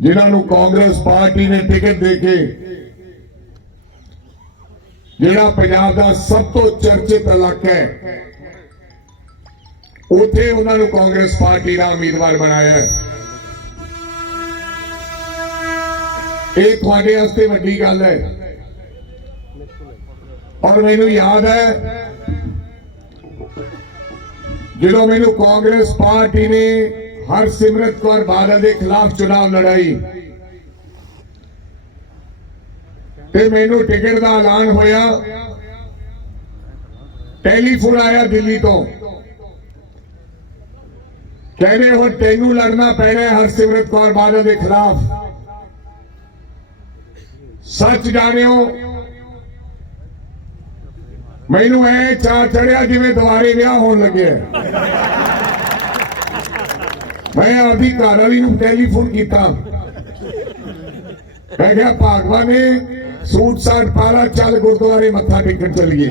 जिन्होंने कांग्रेस पार्टी ने टिकट देके जिहड़ा पंजाब दा सब तो चर्चित इलाका है उत्थे उन्होंने कांग्रेस पार्टी का उम्मीदवार बनाया है। ये तुहाडे वास्ते वड्डी गल है और मैनू याद है जो मैनू कांग्रेस पार्टी ने हरसिमरत कौर बादल के खिलाफ चुनाव लड़ाई ते मैनू टिकट का ऐलान होया, टेलीफोन आया दिल्ली तो कहने हो तेनू लड़ना पैना है हरसिमरत कौर बादल के खिलाफ। सच जानियो मैनू ऐ चाह चढ़िया जिवें दोबारे विआह होण लगे। मैं अपनी घरवाली नूं टेलीफोन किया, मैं क्या भागवा ने सूट साट पाला चल गुरुद्वारे मत्था टेकन चलिए।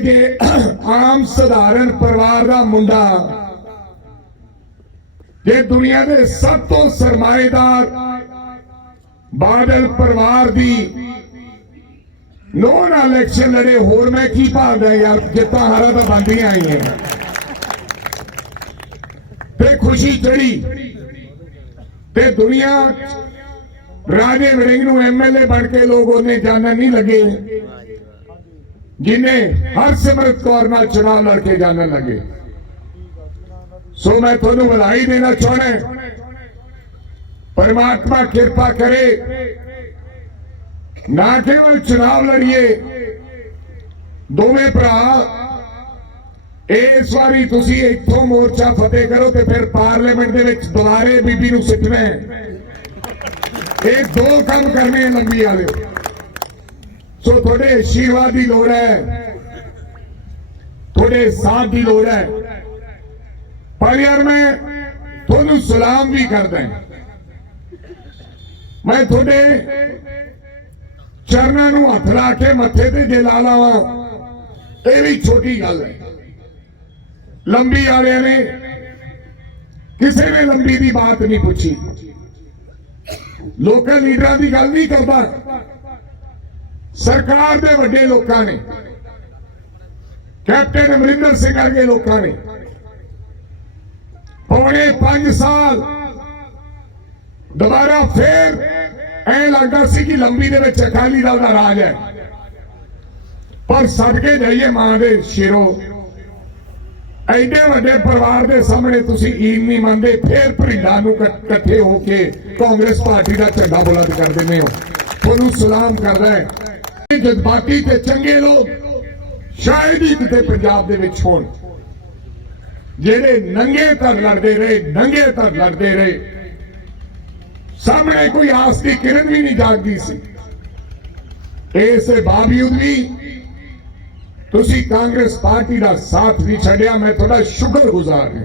जे आम साधारण परिवार का मुंडा जे दुनिया के सब तो सरमाएदार बादल परिवार की नॉन इलेक्शन लड़े, होर मैं की भालदा यार, जिता हारा तो बनदियां आई हैं ते खुशी चढ़ी ते दुनिया राजे वड़िंग नूं एमएलए बन के लोग उन्हें जानन नहीं लगे जिन्हें हरसिमरत कौर नाल चुनाव लड़के जानन लगे। सो मैं तुहानूं बधाई देना चाहना, परमात्मा कृपा करे ना केवल चुनाव लड़िए दोवें भरा, इस बारी तुसी इत्थों मोर्चा फतेह करो तो फिर पार्लीमेंट दे विच दुबारे बीबी नूं सिटना है। ये दो काम करने हैं लंबी वाले। सो थोड़े आशीर्वाद की लोड़ है, थोड़े साथ की लोड़ है। पर यार मैं थोनू सलाम भी करदा, मैं थोड़े चरणों नूं हथ ला के मथे ते जे ला लावां ये भी छोटी गल है। लंबी वाले ने किसी ने लंबी की बात नहीं पूछी, लोकल लीडर की गल नहीं करता, सरकार के वड्डे लोगों ने, कैप्टन अमरिंदर सिंह वर्गे लोगों ने पौने 5 साल दोबारा फिर ऐ लगता सी कि लंबी दे विच अकाली दल दा राज है। पर सदके जाइए मां दे शेरो, एडे वड्डे परिवार के सामने तुसी ईन नहीं मनते, फिर भरिंडा नूं इकट्ठे होके कांग्रेस पार्टी का झंडा बुलंद कर देने हो। तुहानूं सलाम करदा है। जज्बाती ते चंगे लोग शायद ही किते पंजाब दे विच होण जेड़े नंगे तर लड़ते रहे, नंगे तर लड़ते रहे, सामने कोई आस की किरण भी नहीं जागती सी। इस बावजूद भी तुसी कांग्रेस पार्टी का साथ नहीं छड्या, मैं थोड़ा शुक्रगुजार हूं।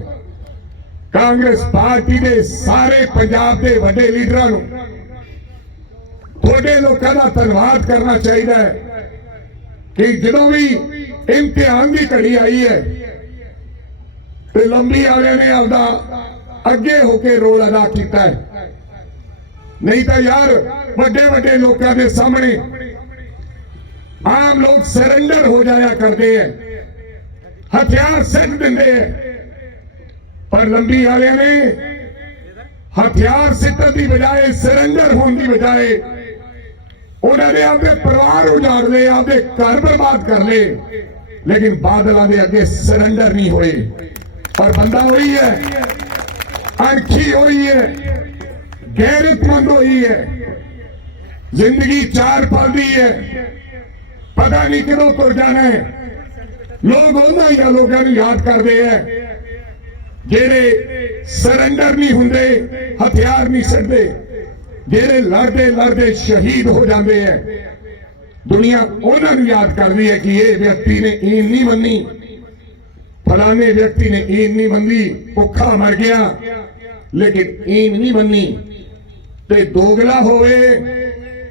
कांग्रेस पार्टी के सारे पंजाब के वड्डे लीडरां नूं थोड़े लोगों का धन्यवाद करना चाहिए कि जदों भी इम्तिहान की घड़ी आई है तो लंबी वाले ने आपदा अगे होके रोल अदा किया है। नहीं तो यार वड्डे वड्डे लोगों के सामने आम लोग सरेंडर हो जाया करते हैं, हथियार सिट देंगे हैं। पर लंबी वाले ने हथियार सिटन की बजाय, सरेंडर होने की बजाय उन्होंने आपके परिवार उजाड़ ले, आपके घर बर्बाद कर ले, लेकिन बादलों के अगे सरेंडर नहीं हुए। पर बंदा वही है, अणखी वही है, गैरतमंद वही है, जिंदगी चार पल दी है, पता नहीं किदों तुर जाना है। लोग उन्होंने लोगों को याद करते हैं जेड़े सरेंडर नहीं होंगे, हथियार नहीं छड्डे, जेड़े लड़ते लड़ते शहीद हो जाते हैं। दुनिया उन्होंने याद करती है कि ये व्यक्ति ने ईन नहीं मनी, फलाने व्यक्ति ने ईन नहीं मनी, भुखा मर गया, लेकिन ईन नहीं मनी। ते दोगला होवे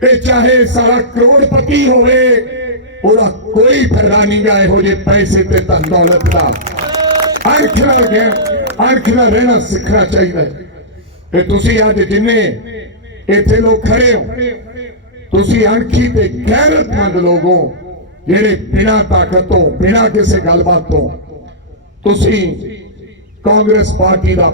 ते चाहे सारा करोड़पति होवे, पूरा कोई फायदा नहीं गा इहो जे पैसे ते धन दौलत का। अणख नाल रहना सीखना चाहिए। ਤੇ ਤੁਸੀਂ ਅੱਜ ਜਿੰਨੇ ਇੱਥੇ ਲੋਕ ਖੜੇ ਹੋ, ਤੁਸੀਂ ਅਣਖੀ ਤੇ ਗੈਰਤਮੰਦ ਲੋਕ ਹੋ, ਜਿਹੜੇ ਬਿਨਾਂ ਤਾਕਤ ਤੋਂ, ਬਿਨਾਂ ਕਿਸੇ ਗੱਲਬਾਤ ਤੋਂ ਤੁਸੀਂ ਕਾਂਗਰਸ ਪਾਰਟੀ ਦਾ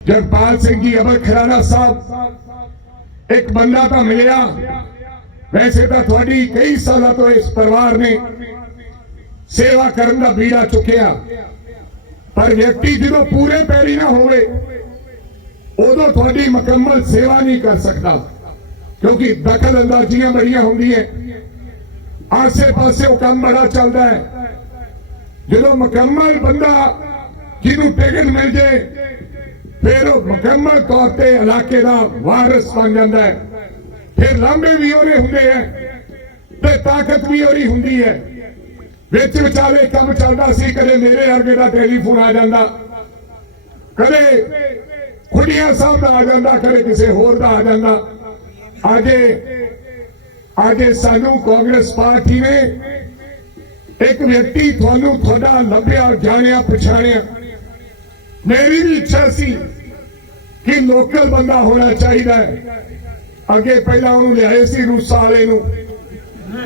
जगपाल सिंह जी अमर खराना साहब एक बंदा तो मिलिया, वैसे तो थोड़ी कई साल तो इस परिवार ने सेवा करने का बीड़ा चुकिया, पर व्यक्ति जो पूरे पैरी ना होवे उदों थोड़ी मुकम्मल सेवा नहीं कर सकता, क्योंकि दखल अंदाजियां बड़िया होंगी है, आसे पासे काम बड़ा चलता है। जो मुकम्मल बंदा जिन्हों टिकट मिल जाए फिर मुकम्मल तौर पर इलाके का वारिस बन जाता है, फिर लांबे भी ओरे होंगे हैं ते ताकत भी ओरी होंगी है। विच विचाले काम चलता सी, कदे मेरे वर्गे का टेलीफोन आ जाता, कदे खुड़िया साहब का आ जाता, कदे किसी होर का आ जाता। अजे सानू कांग्रेस पार्टी ने एक व्यक्ति थानू थोड़ा लभ्या जानिया पछाणिया। मेरी भी इच्छा सी कि लोकल बंदा होना चाहिए। अगे पहला उन्होंने लियाए सी रूसा वाले नूं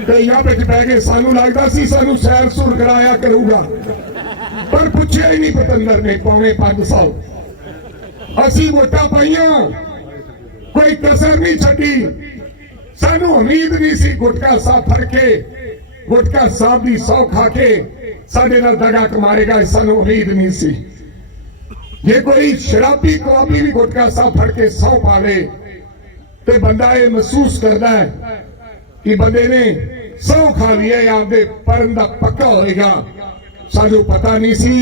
ते यहाँ बिच बह के सानू लगदा सी सानू सैर सूर कराया करूगा, पर पुछया ही नहीं पतंदर ने पौने 5 साल असी वोटां पाईयां, कोई कसर नहीं छड्डी। सानू उम्मीद नहीं सी गुटका साहब फड़ के, गुटका साहब की सौ खा के साडे नाल दगा मारेगा, सानू उम्मीद नहीं सी। जे कोई शराबी कौमी भी गुटका साहब फड़ के सौ पा ले तो बंदा ये महसूस करता है कि बंदे ने सौ खा लिया, आपके परन का पक्का होएगा। सानू पता नहीं सी,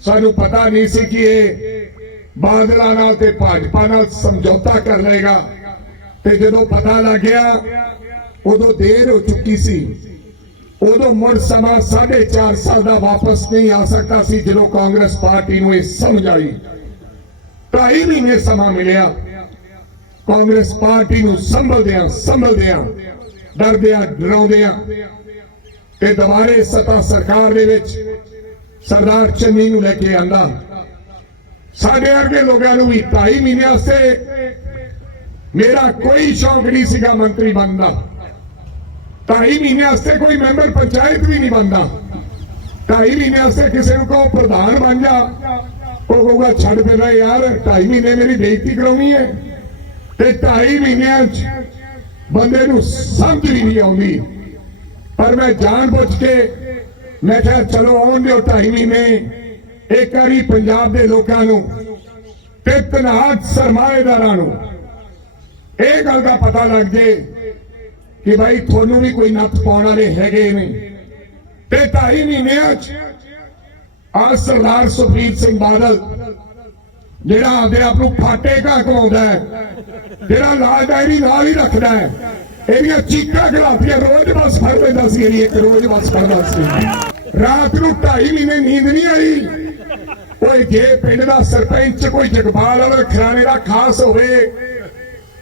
सानू पता नहीं सी कि ये बादलों नाल ते भाजपा नाल समझौता कर लेगा, ते जदों पता लग गया उदों देर हो चुकी सी। उदों मुड़ समा 4.5 साल का वापस नहीं आ सकता सी। जो कांग्रेस पार्टी को समझ आई, 2.5 महीने समा मिलिया कांग्रेस पार्टी को संभलदिया डरदिया डराउंदिया ते दोबारे सत्ता सरकार दे विच सरदार चन्नी नूं लेके आंदा। साडे वर्गे लोगों को भी 2.5 महीने से मेरा कोई शौक नहीं सीगा मंत्री बनना, 2.5 महीने से कोई मैंबर पंचायत भी नहीं बनता। 2.5 महीने से किसी को प्रधान बन जा, वो कहूगा छड़ पे यार 2.5 महीने मेरी बेइज्जती करानी है, ते 2.5 महीने बंदे नूं समझ भी नहीं आती। पर मैं जान बुझ के मैं क्या चलो आउण दिओ 2.5 महीने, एक बारी पंजाब के लोगों नूं ते तनाहत सरमाएदारां नूं इह गल दा पता लग जाए कि भाई थोनू भी कोई नत्थ पाउण वाले हैगे नहीं। ते 2.5 महीने आ सरदार सुखबीर सिंह बादल जिहड़ा आपदे आप नूं फाटे घा कमाउंदा है, जिहड़ा लाल डायरी नाल ही रखदा है, इहदियां चीकां खलातियां रोज बस फड़ लैंदा सी, एक रोज बस फड़दा सी। रात नूं 2.5 महीने नींद नहीं आई। कोई जे पिंड दा सरपंच कोई जगपाल वाले खराने का खास होवे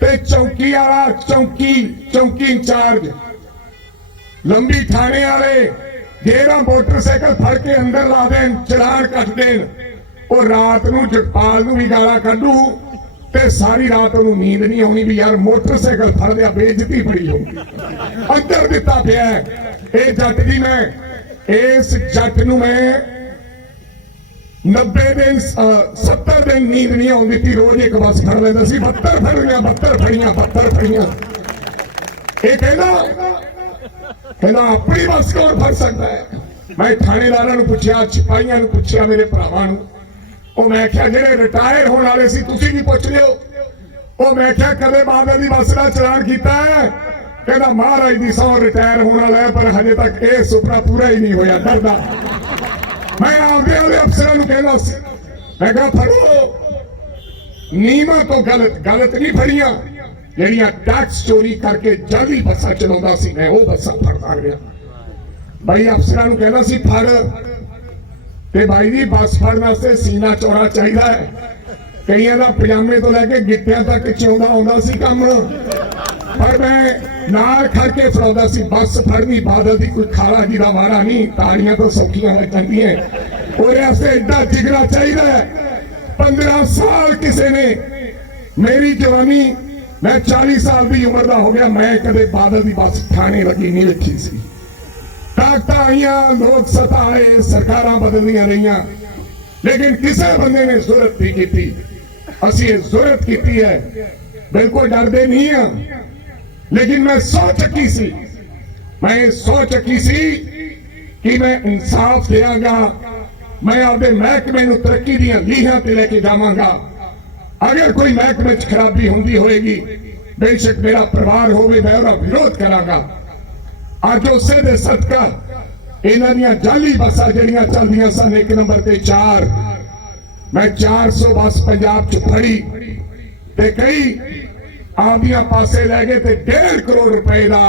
ते चौकी वाला चौकी इंचार्ज लंबी थाने वाले जेरा मोटरसाइकिल फड़ के अंदर ला देन, चलान कट देन, और रात नूं जगपाल नूं भी गाला कढू ते सारी रात नूं नींद नहीं आउणी भी यार मोटरसाइकिल फड़ लिया, बेइज्जती बड़ी होगी। अंदर दिता पिया ये जट जी। मैं इस जट नूं मैं 90 दिन 70 दिन नींद नहीं आती थी, रोज एक बस फड़ लेंदा सी। 72 फड़ियां। ये कहना अपनी बस कौन फड़ सकता है। मैं थानेदारां नूं पुछया, सिपाहियां नूं पुछया, मेरे भरावां नूं, ਉਹ ਮੈਂ ਕਿਹਾ ਜਿਹੜੇ ਰਿਟਾਇਰ ਹੋਣ ਵਾਲੇ ਸੀ ਤੁਸੀਂ ਵੀ ਪੁੱਛ ਲਿਓ। ਉਹ ਮੈਂ ਕਿਹਾ ਕਦੇ ਬਾਦਲ ਦੀ ਬੱਸ ਦਾ ਚਲਾਨ ਕੀਤਾ ਹੈ? ਕਹਿੰਦਾ ਮਹਾਰਾਜ ਦੀ ਸੌ ਰਿਟਾਇਰ ਹੋਣ ਵਾਲਾ ਹੈ, ਪਰ ਹਜੇ ਤੱਕ ਇਹ ਸੁਪਨਾ ਪੂਰਾ ਹੀ ਨਹੀਂ ਹੋਇਆ, ਡਰਦਾ। ਮੈਂ ਆਪਦੇ ਵਾਲੇ ਅਫਸਰਾਂ ਨੂੰ ਕਹਿੰਦਾ ਸੀ, ਮੈਂ ਕਿਹਾ ਫੜੋ ਨੀਮਾਂ ਤੋਂ ਗਲਤ ਨਹੀਂ ਫੜੀਆਂ, ਜਿਹੜੀਆਂ ਟੈਕਸ ਚੋਰੀ ਕਰਕੇ ਜਲਦੀ ਬੱਸਾਂ ਚਲਾਉਂਦਾ ਸੀ ਮੈਂ ਉਹ ਬੱਸਾਂ ਫੜਦਾ ਗਿਆ। ਬਾਈ ਅਫਸਰਾਂ ਨੂੰ ਕਹਿੰਦਾ ਸੀ ਫੜ, ਤੇ भाई जी बस फड़न वास्ते सीना चौड़ा चाहिए है। कईयां दा पजामे तो लैके गिट्टियां तक चौंदा आउंदा सी काम, पर मैं नाल खड़ के फड़ाउंदा सी। बस फड़नी बादल दी कोई खाला जी दा वारा नहीं, ताड़ियां तो सौखियां लग जांदियां, ओहदे वास्ते एडा जिगरा चाहिए 15 साल किसी ने मेरी जवानी, मैं 40 साल की उम्र का हो गया, मैं कदे बादल की बस थाने लगी नहीं लिखी सी। ताकत आईया, लोग सत्ता आए, सरकार बदलदियां रही, लेकिन किसी बंदे ने जरूरत नहीं की। असी जरूरत की है, बिल्कुल डरते नहीं हाँ, लेकिन मैं सोच चुकी सी, मैं सोच चुकी सी कि मैं इंसाफ देंगा, मैं आपके महकमे नूं तरक्की दी लीहां ते लेके जावांगा। अगर कोई महकमे च खराबी होंदी होएगी, बेशक मेरा परिवार होवे, मैं उसका विरोध करांगा। अज उसे दे सदका इन्हां दीयां जाली बसां जिहड़ियां चलदियां सन, 1 नंबर ते 4, मैं 400 बस पंजाब च फड़ी ते कई आपदियां पासे लै गए ते 1.5 करोड़ रुपए का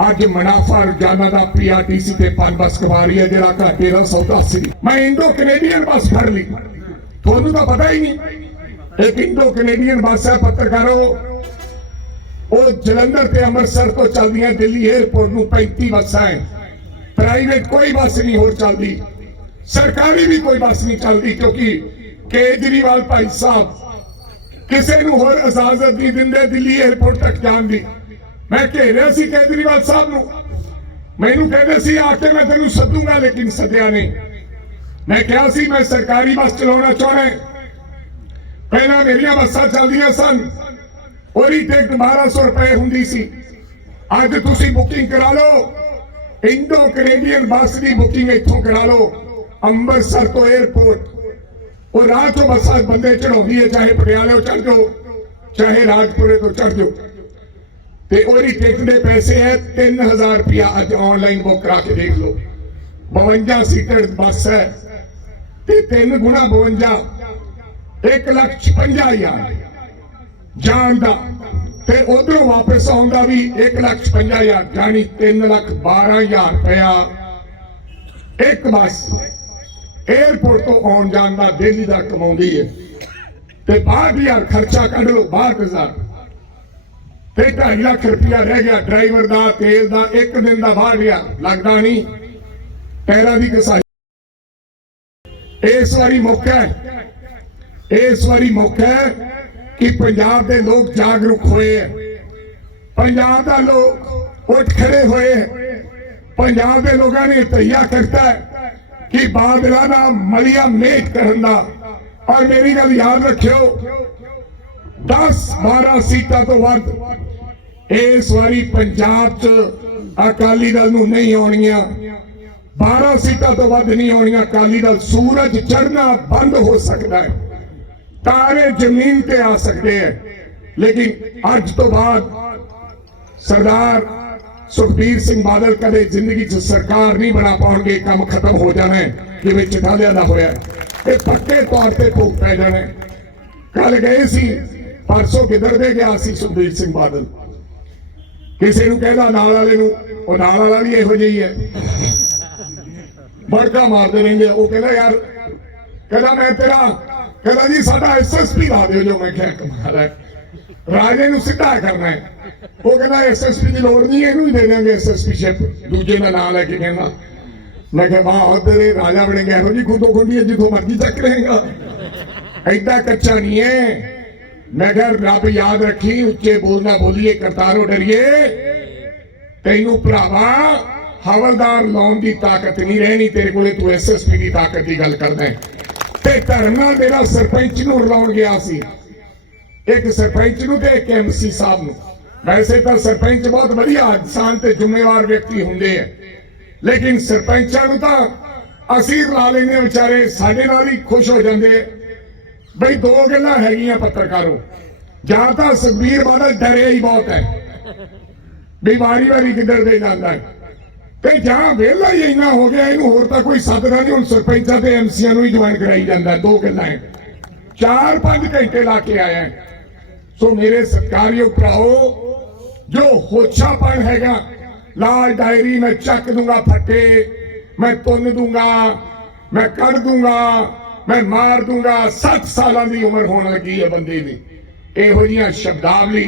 अज मुनाफा रोजाना का PRTC ते 5 बस कमा रही है, जिहड़ा घाटे दा सौदा सी। मैं इंडो कनेडियन बस फड़ ली, तुहानूं तां पता ही नहीं। एक इंडो कनेडियन बस है पत्रकारों, वो जलंधर ते अमृतसर तो चलदियां दिल्ली एयरपोर्ट नूं 35 बसां है। प्राइवेट कोई बस नहीं होर चलदी, सरकारी भी कोई बस नहीं चलती, क्योंकि केजरीवाल भाई साहब किसी नूं होर इजाजत नहीं दिंदे दिल्ली एयरपोर्ट तक जाण दी। मैं घेरिया सी केजरीवाल साहब नूं, मैनूं कहदे सी आके मैं तेनूं सदूंगा, लेकिन सद्या नहीं। मैं कहा सी मैं सरकारी बस चलाउणा चाहुंदा, पहला मेरिया बसां चलदियां सन, ओरी टिकट 1200 रुपए हुंदी सी। अज तुसीं बुकिंग करा लो, इंडो कनेडियन बस की बुकिंग इत्थों करा लो, अंमृतसर तो एयरपोर्ट, वो राह तो बसा बंदे चढ़ाती है, चाहे पटियाले चढ़ जाओ, चाहे राजपुरे तो चढ़ जाओ, ते ओरी टिकट के पैसे है 3000 रुपया। अज ऑनलाइन बुक करा के देख लो, 52 सीटर बस है, ते 3 गुणा 52 1,56,000 जान का, ते उधरों वापस आउंदा भी 1,56,000, यानी 3,12,000 रुपया एक बस एयरपोर्ट तो आउण जाण दा डेली दा कमाउंदी है। ते 62,000 खर्चा कढ लो, 62,000 ते 2.5 लाख रुपया रह गया ड्राइवर का, तेल का, एक दिन का 62,000 लगता नहीं, पैरा की कसाई। इस बारी मौका है, इस बारी मौका है कि पंजाब के लोग जागरूक होए, पंजाब का लोग उठ खड़े होए, पंजाब के लोगों ने तैयार करता है कि बादलों का मलिया मेट करना। और मेरी गल याद रखियो, 10-12 सीटां तो वध इस बारी पंजाब च अकाली दल नूं नहीं आउणियां, 12 सीटां तो वध नहीं आउणियां। अकाली दल सूरज चढ़ना बंद हो सकता है, तारे जमीन पे आ सकते हैं, लेकिन अज तो बाद सरदार सुखबीर सिंह बादल कदे जिंदगी च सरकार नहीं बना पाउणगे, काम खत्म हो जाना है जिवें चटालिया दा होया, ये पक्के तौर पर भोग पै जाना है। कल गए सी, परसों किधर दे गया सी सुखबीर सिंह बादल, किसी नूं कहदा नाल वाले नूं, वो नाल वाला भी इहो जिही है, बड़का मारते रहेंगे। वो कहदा यार, कहदा मैं तेरा, कहदा जी साडा SSP ला दिओ जो। मैं क्या कमाल है, राजे नूं सीधा करना है। वो कहना SSP की लोड़ नहीं, इनू ही दे देंगे SSP-शिप, दूजे का नाम लैके कहना। मैं कहा वाह तेरे राजा बनेगा, यहो जी खुदो खुदी है, जिथों मर्जी चक रहेगा, ऐदा कच्चा नहीं है। मैं कहा रब याद रखी, उच्चे बोलना बोलिए, करतारो डरिए, तेनू भरावा हवलदार लाउण की ताकत नहीं रहनी तेरे कोले, तू SSP की ताकत की गल करदा है। ते धर्म नाल मेरा सरपंच नूं रलाउण गया सी, एक सरपंच नूं ते एक MC साहब नूं। वैसे तो सरपंच बहुत वधिया इंसान ते जिम्मेवार व्यक्ति हुंदे है, लेकिन सरपंचां नूं तां असीं रला लैंदे, विचारे साडे नाल ही खुश हो जांदे। बई दो गल्लां हैगियां पत्रकारों, जां तां सुखबीर बादल डरिया ही बहुत है भी वारी वारी किधर दे जांदा है, ते जां वेला ही इन्ना हो गया, इनू होर तां कोई सददा नहीं, हुण सरपंचां ते MCआं नूं ही ज्वाइन कराई जांदा। दो गल्लां है, 4-5 घंटे ला के आया है। सो मेरे सत्कारयोग भराओ, जो होछापन हैगा, लाल डायरी में चक दूंगा फटे, मैं तुन दूंगा, मैं कट दूंगा, मैं मार दूंगा, 60 साल की उम्र होने लगी है बंदे की। इहो जिहियां शब्दावली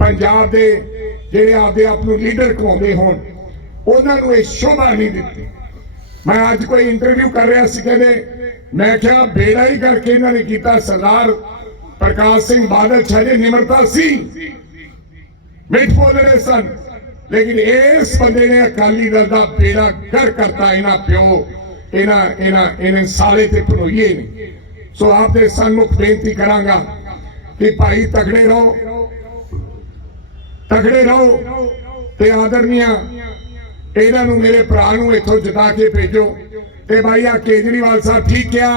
पंजाब के जिहड़े आपदे आप नूं लीडर कहंदे होण, उन्हां नूं इह शोभा नहीं दित्ती। मैं अज कोई इंटरव्यू कर रहा सी, कहंदे मैं क्या बेड़ा ही करके इन्होंने किया। सरदार प्रकाश सिंह बादल छे निमरता सी मिठ बोल रहे सन, लेकिन इस बंदे ने अकाली दल का बेड़ा कर करता। इन्हें प्यो इन्हें साले ते भनोईए नहीं। सो आपके सन्मुख बेनती करांगा कि भाई तगड़े रहो ते आदरणीय इन्हों मेरे भरा इथों जिता के भेजो। ते भाई आ केजरीवाल साहब ठीक क्या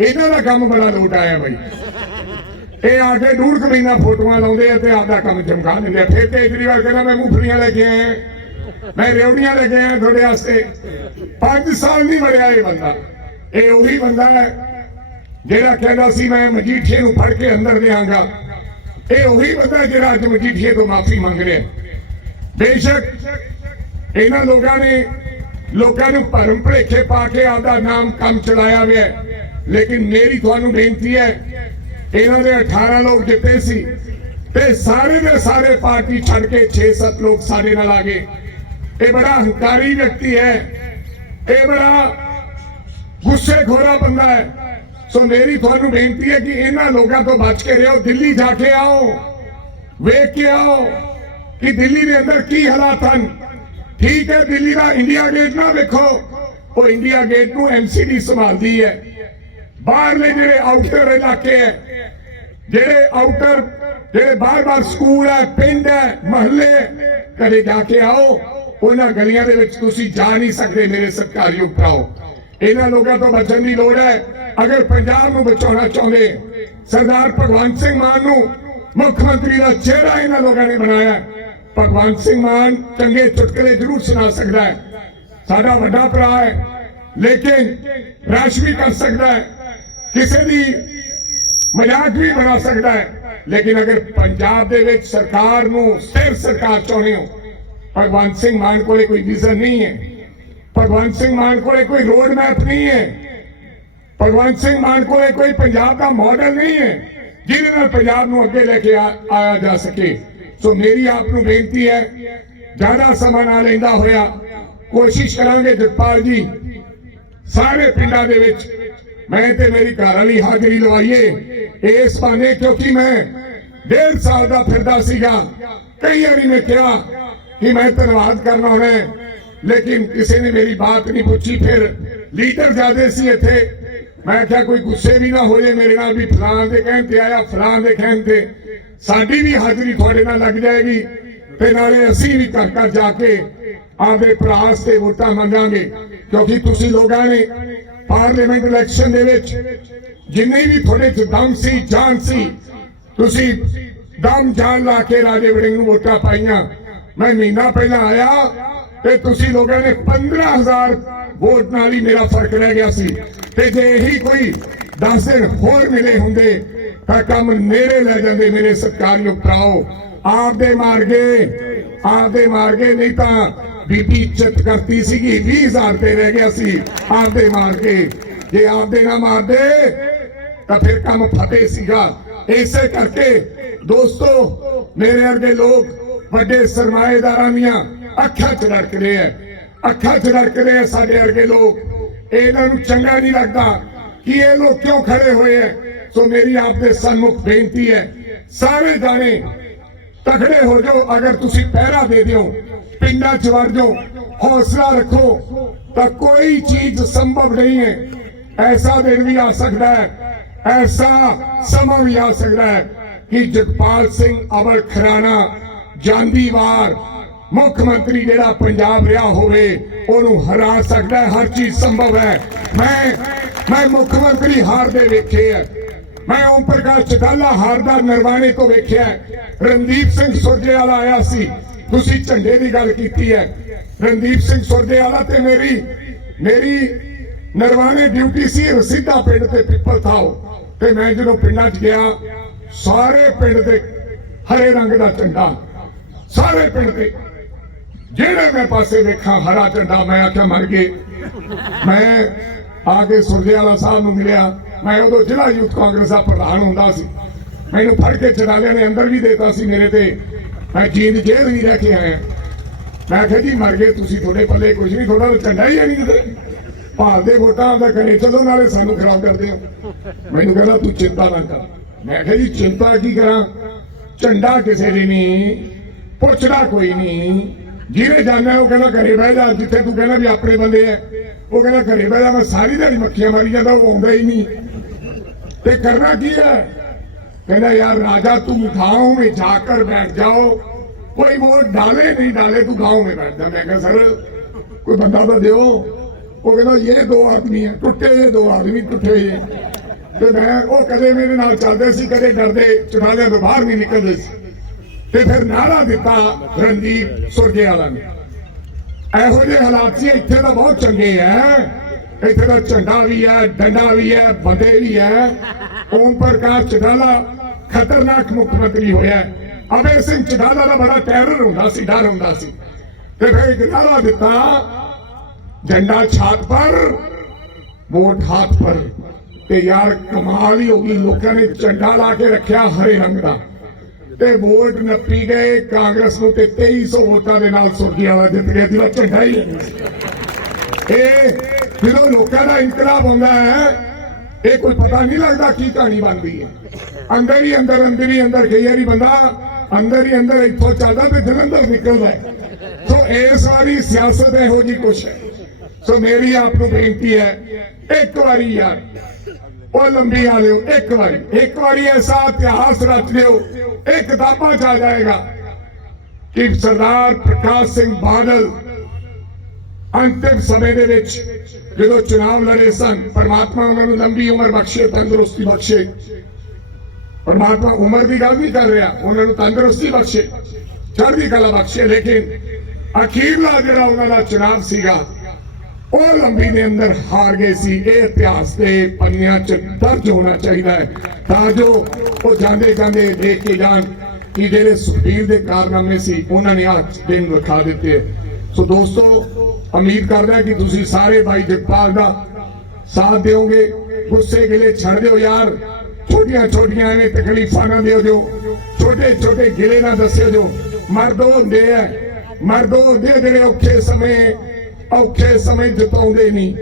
इन्हों का काम बड़ा लोट आया भाई। ये आके 1.5 महीना फोटोआं लाउंदे ते आपदा काम चमका देंगे। फिर केजरीवाल कहना मैं मूंगफलियां लेके आया, मैं रेवड़ियां लेके आया थोड़े वास्ते। 5 साल नहीं मरिया ये बंदा। ये उही बंदा है जिहड़ा कहता सी मैं मजीठीए नूं फड़ के अंदर देंगा। ये उही बंदा जिहड़ा अज मजीठीए तो माफी मंग रहा है। बेशक इन्हां लोगों ने भरम भुलेखे पा के आपदा नाम काम चलाया हुआ है, लेकिन मेरी तुहानूं बेनती है इन्हां दे 18 लोग जिते सी ते सारे दे सारे पार्टी छड़ के 6-7 लोग साडे नाल आ गए। ये बड़ा हंकारी व्यक्ति है, ये बड़ा गुस्सेखोरा बंदा है। सो मेरी तुहानूं बेनती है कि इन्हां लोगों तो बच के रहो। दिल्ली जाके आओ, वेख के आओ कि दिल्ली के अंदर की हालात हैं। ठीक है दिल्ली का इंडिया गेट ना देखो, वो इंडिया गेट नूं MCD संभालती है। बाहरले जिहड़े आउटर इलाके है, जिहड़े आउटर जिहड़े बार स्कूल है, पिंड है, महल्ले कदे जाके आओ। उन्हां गलियां दे विच तुसीं जा नहीं सकते मेरे सरकारी उपराओ। इन्हां लोगों तो बचण दी लोड़ है। अगर पंजाब नूं बचाउणा चाहुंदे सरदार भगवंत सिंह मान नूं मुख्यमंत्री का चेहरा इन्हां लोगों ने बनाया। भगवंत सिंह मान चंगे चुटकले जरूर सुना सकता है, साडा वड्डा भरा है, लेकिन रश भी कर सकता है, किसी दी मजाक भी बना सकता है। लेकिन अगर पंजाब दे विच सरकार नूं स्थिर सरकार चाहुंदे हो, भगवंत सिंह मान कोले कोई विजन नहीं है, भगवंत सिंह मान कोले कोई रोड मैप नहीं है, भगवंत सिंह मान कोले कोई पंजाब का मॉडल नहीं है जिहदे नाल पंजाब नूं अगे लेके आया जा सके। सो मेरी आपनूं बेनती है ज्यादा समा ना लैंदा होया कोशिश करांगे जगपाल जी सारे पिंडां दे विच मैं ते मेरी घरवाली हाजरी लवाइए इस बहाने, क्योंकि मैं 1.5 साल का फिरदा सीगा। कई बारी मैं कहा कि मैं धन्यवाद करना होना है, लेकिन किसी ने मेरी बात नहीं पूछी। फिर लीडर ज्यादा सी इत्थे, मैं क्या कोई गुस्से भी ना हो जाए मेरे नाल भी फलां दे कहण ते आया, फलां दे कहण ते साडी भी हाजरी थोड़े नाल लग जाएगी ते नाले असीं भी घर घर जाके आपदे भरा ते वोटां मंगांगे। क्योंकि तुसीं लोगां ने पार्लीमेंट इलैक्शन दे विच जिन्ने भी थोड़े च दम सी जान सी, तुसीं दम जान ला के राजे वड़िंग नूं वोटां पाईयां। मैं महीना पहला आया ते तुसीं लोगां ने 15,000 वोट नाल ही मेरा फर्क रह गया सी। ते जे यही कोई 10 दिन होर मिले हुंदे तां काम नेड़े लै जांदे मेरे सरकारी उपराओ। आपदे मार गए नहीं तां बीबी इज्जत करती सीगी 20,000 ते रह गया सी आपदे मार के। जे आपदे ना मार दे तां फिर काम फतेह सीगा। इसे करके दोस्तों मेरे वर्गे लोग बड़े सरमाएदारां दीआं अखां च रख रहे हैं, अखां च रख रहे हैं साडे वर्गे लोग। इन्हां नूं चंगा नहीं लगता कि ये लोग क्यों खड़े हुए हैं। सो मेरी आपके सन्मुख बेनती है सारे जाने तगड़े हो जाओ। अगर तुसी पहरा दे दो, पिंडा च वड़ जाओ, हौसला रखो, तो कोई चीज संभव नहीं है। ऐसा दिन भी आ सकता है, ऐसा समा भी आ सकता है कि जगपाल सिंह अमर खराना जांदी वार मुख्यमंत्री जिहड़ा पंजाब रहा होवे ओनू हरा सकता है। हर चीज संभव है। मैं मुख्यमंत्री हारदे वेखे है, मैं ओम प्रकाश चौटाला हारदा नरवाणे तो वेख्या है। रणदीप सिंह सुरजेवाला आया सी, तुसी झंडे की गल कीती है। रणदीप सिंह सुरजेवाला ते मेरी नरवाणे ड्यूटी सी रसीदा पिंड ते पिपल थाओ ते मैं जो पिंडां च गया सारे पिंड ते हरे रंग का झंडा, सारे पिंड ते जेड़े मैं पासे देखा हरा झंडा। मैं आख्या मर गए। मैं आके सुरजेवाला साहब नूं मिलिया, मैं उदों जिला यूथ कांग्रेस का प्रधान हुंदा सी। मैनूं फड़ के चटाले ने अंदर भी देता सी मेरे ते, मैं जींद जेल भी रह के आया। मैं आख्या जी मर गए तुसीं, थोड़े पल्ले कुछ नहीं, थोड़ा झंडा ही है नहीं किधर। ਭਾਲਦੇ ਵੋਟਾਂ ਦਾ ਕਰੇ ਚਲੋ ਨਾਲੇ ਸਾਨੂੰ ਖਰਾਬ ਕਰਦੇ ਹੋ। ਮੈਨੂੰ ਕਹਿੰਦਾ ਤੂੰ ਚਿੰਤਾ ਨਾ ਕਰ। ਮੈਂ ਕਿਹਾ ਜੀ ਚਿੰਤਾ ਕੀ ਕਰਾਂ, ਝੰਡਾ ਕਿਸੇ ਦੀ ਨਹੀਂ, ਪੁੱਛਦਾ ਕੋਈ ਨਹੀਂ, ਜਿਹਨੇ ਜਾਣਾ ਉਹ ਕਹਿੰਦਾ ਘਰੇ ਬਹਿ ਜਾ, ਜਿੱਥੇ ਤੂੰ ਕਹਿੰਦਾ ਵੀ ਆਪਣੇ ਬੰਦੇ ਐ ਉਹ ਕਹਿੰਦਾ ਘਰੇ ਬਹਿ ਜਾ। ਮੈਂ ਸਾਰੀ ਦਿਹਾੜੀ ਮੱਖੀਆਂ ਮਾਰੀ ਜਾਂਦਾ, ਉਹ ਆਉਂਦਾ ਹੀ ਨਹੀਂ। ਤੇ ਕਰਨਾ ਕੀ है? कहना यार राजा तुम गांव में जाकर बैठ जाओ, कोई वोट डाले नहीं डाले तू गांव में बैठ जा। मैं कहा सर कोई बंदा तो दो। वो कहना ये दो आदमी है टुटे, ये दो आदमी टुटे ये। तो मैं वो कदे मेरे नाल चलते सी, कदे डरदे चुनालियां तो बाहर नहीं निकलते सी। ते फिर नारा दिता रणदीप सुरजेवाला ने। ਇਹੋ ਜਿਹੇ ਹਾਲਾਤ ਸੀ ਇੱਥੇ ਤਾਂ ਬਹੁਤ ਚੰਗੇ ਹੈ, ਇੱਥੇ ਦਾ ਝੰਡਾ ਵੀ ਹੈ, ਡੰਡਾ ਵੀ ਹੈ, ਬੰਦੇ ਵੀ ਹੈ। ਓਮ ਪ੍ਰਕਾਸ਼ ਚੌਟਾਲਾ ਖਤਰਨਾਕ ਮੁੱਖ ਮੰਤਰੀ ਹੋਇਆ। ਅਬੇ ਸਿੰਘ ਚੌਟਾਲਾ ਦਾ ਬੜਾ ਟੈਰਰ ਹੁੰਦਾ ਸੀ, ਡਰ ਹੁੰਦਾ ਸੀ। ਤੇ ਫਿਰ ਇੱਕ ਨਾਰਾ ਦਿੱਤਾ, झंडा छात पर वोट हाथ पर। ਤੇ ਯਾਰ ਕਮਾਲ ਹੀ ਹੋ ਗਈ, ਲੋਕਾਂ ਨੇ ਝੰਡਾ ਲਾ ਕੇ ਰੱਖਿਆ ਹਰੇ ਰੰਗ ਦਾ ਤੇ ਵੋਟ ਨੱਪੀ ਗਏ ਕਾਂਗਰਸ ਨੂੰ ਤੇ 2300 ਵੋਟਾਂ ਦੇ ਨਾਲ ਸੁਰਜੀਵਾਲਾ ਜਿੱਤ ਗਿਆ। ਜਿਹਦਾ ਝੰਡਾ ਹੀ ਇਹ ਜਦੋਂ ਲੋਕਾਂ ਦਾ ਇਨਕਲਾਬ ਹੁੰਦਾ ਹੈ, ਇਹ ਕੋਈ ਪਤਾ ਨਹੀਂ ਲੱਗਦਾ ਕੀ ਕਹਾਣੀ ਬਣਦੀ ਹੈ। ਅੰਦਰ ਹੀ ਅੰਦਰ ਕਈ ਵਾਰੀ ਬੰਦਾ ਅੰਦਰ ਹੀ ਅੰਦਰ ਇੱਥੋਂ ਚੱਲਦਾ ਤੇ ਜਲੰਧਰ ਨਿਕਲਦਾ ਹੈ। ਸੋ ਇਸ ਵਾਰੀ ਸਿਆਸਤ ਇਹੋ ਜਿਹੀ ਕੁਛ ਹੈ। ਸੋ ਮੇਰੀ ਆਪ ਨੂੰ ਬੇਨਤੀ ਹੈ, ਇੱਕ ਵਾਰੀ ਯਾਰ ਉਹ ਲੰਬੀ ਆ ਲਿਓ, ਇੱਕ ਵਾਰੀ ਐਸਾ ਇਤਿਹਾਸ ਰਚ ਲਿਓ, ਇਹ ਕਿਤਾਬਾਂ 'ਚ ਆ ਜਾਏਗਾ ਕਿ ਸਰਦਾਰ ਪ੍ਰਕਾਸ਼ ਸਿੰਘ ਬਾਦਲ ਅੰਤਿਮ ਸਮੇਂ ਦੇ ਵਿੱਚ ਜਦੋਂ ਚੁਣਾਵ ਲੜੇ ਸਨ, ਪਰਮਾਤਮਾ ਉਹਨਾਂ ਨੂੰ ਲੰਬੀ ਉਮਰ ਬਖਸ਼ੇ, ਤੰਦਰੁਸਤੀ ਬਖਸ਼ੇ। ਪਰਮਾਤਮਾ ਉਮਰ ਦੀ ਗੱਲ ਨਹੀਂ ਕਰ ਰਿਹਾ, ਉਹਨਾਂ ਨੂੰ ਤੰਦਰੁਸਤੀ ਬਖਸ਼ੇ, ਚੜ੍ਹਦੀ ਕਲਾ ਬਖਸ਼ੇ। ਲੇਕਿਨ ਅਖੀਰਲਾ ਜਿਹੜਾ ਉਹਨਾਂ ਦਾ ਚੁਣਾਵ ਸੀਗਾ ਉਹ ਲੰਬੀ ਦੇ ਅੰਦਰ ਹਾਰ ਗਏ ਸੀ। ਇਹ ਇਤਿਹਾਸ ਦੇ ਪੰਨਿਆਂ 'ਚ ਦਰਜ ਹੋਣਾ ਚਾਹੀਦਾ ਹੈ ਤਾਂ ਜੋ ਉਹ ਜਾਂਦੇ ਦੇਖ ਕੇ ਜਾਣ ਕਿ ਜਿਹੜੇ ਸੁਖਬੀਰ ਦੇ ਕਾਰਨਾਮੇ ਸੀ ਉਹਨਾਂ ਨੇ ਅੱਜ ਦਿਨ ਵਿਖਾ ਦਿੱਤੇ। ਸੋ ਦੋਸਤੋ, ਉਮੀਦ ਕਰਦਾ ਕਿ ਤੁਸੀਂ ਸਾਰੇ ਭਾਈ ਜਗਪਾਲ ਦਾ ਸਾਥ ਦਿਓਗੇ। ਗੁੱਸੇ ਗਿਲੇ ਛੱਡ ਦਿਓ ਯਾਰ, ਛੋਟੀਆਂ ਐਵੇਂ ਤਕਲੀਫਾਂ ਨਾ ਦਿਓ, ਜੋ ਛੋਟੇ ਗਿਲੇ ਨਾ ਦੱਸਿਓ। ਜੋ ਮਰਦ ਹੁੰਦੇ ਆ ਜਿਹੜੇ ਔਖੇ ਸਮੇਂ ਜਿਤਾਉਂਦੇ ਨਹੀਂ।